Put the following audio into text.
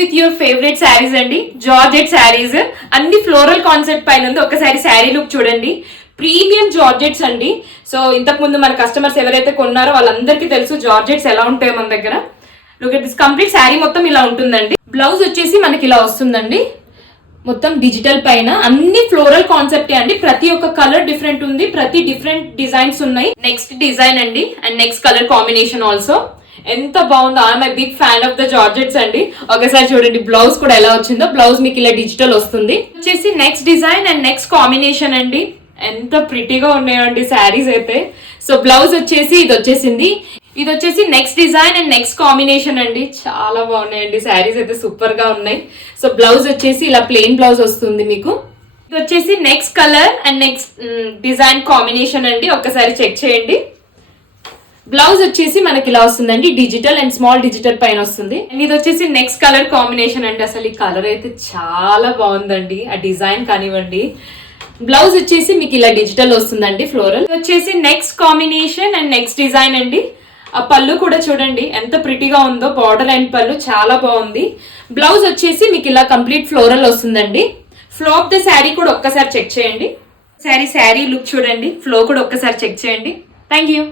With your favourite saris అండి, georgette saris. అన్ని floral concept పైన ఉంది. ఒకసారి శారీ లుక్ చూడండి, ప్రీమియం జార్జెట్స్ అండి. సో ఇంతకు ముందు మన కస్టమర్స్ ఎవరైతే కొన్నారో వాళ్ళందరికీ తెలుసు జార్జెట్స్ ఎలా ఉంటాయో మన దగ్గర. Look at this, complete sari మొత్తం ఇలా ఉంటుందండి. బ్లౌజ్ వచ్చేసి మనకి ఇలా వస్తుందండి, మొత్తం డిజిటల్ పైన అన్ని ఫ్లోరల్ కాన్సెప్ట్ అండి. ప్రతి ఒక్క కలర్ డిఫరెంట్ ఉంది, ప్రతి డిఫరెంట్ డిజైన్స్ ఉన్నాయి. నెక్స్ట్ డిజైన్ అండి and next colour combination also ఎంత బాగుందో. I'm I big fan of the georgettes అండి. ఒకసారి చూడండి బ్లౌజ్ కూడా ఎలా వచ్చిందో. బ్లౌజ్ మీకు ఇలా డిజిటల్ వస్తుంది. వచ్చేసి next design and next combination అండి. ఎంత ప్రిటీగా ఉన్నాయండి శారీస్ అయితే. సో బ్లౌజ్ వచ్చేసి ఇది వచ్చేసింది. ఇది వచ్చేసి next design and next combination అండి. చాలా బాగున్నాయండి శారీస్ అయితే, సూపర్ గా ఉన్నాయి. సో బ్లౌజ్ వచ్చేసి ఇలా ప్లెయిన్ బ్లౌజ్ వస్తుంది మీకు. ఇది వచ్చేసి next colour and next design combination అండి. ఒక్కసారి చెక్ చేయండి. బ్లౌజ్ వచ్చేసి మనకి ఇలా వస్తుందండి, డిజిటల్ అండ్ స్మాల్ డిజిటల్ పైన వస్తుంది. అండ్ ఇది వచ్చేసి నెక్స్ట్ కలర్ కాంబినేషన్ అండి. అసలు ఈ కలర్ అయితే చాలా బాగుందండి, ఆ డిజైన్ కానివ్వండి. బ్లౌజ్ వచ్చేసి మీకు ఇలా డిజిటల్ వస్తుందండి, ఫ్లోరల్. వచ్చేసి next combination and next design అండి. ఆ పళ్ళు కూడా చూడండి ఎంత ప్రిటీగా ఉందో, బార్డర్ అండ్ పళ్ళు చాలా బాగుంది. బ్లౌజ్ వచ్చేసి మీకు ఇలా కంప్లీట్ ఫ్లోరల్ వస్తుందండి. ఫ్లో ఆఫ్ ద శారీ కూడా ఒక్కసారి చెక్ చేయండి. శారీ లుక్ చూడండి, ఫ్లో కూడా ఒక్కసారి చెక్ చేయండి. Thank you.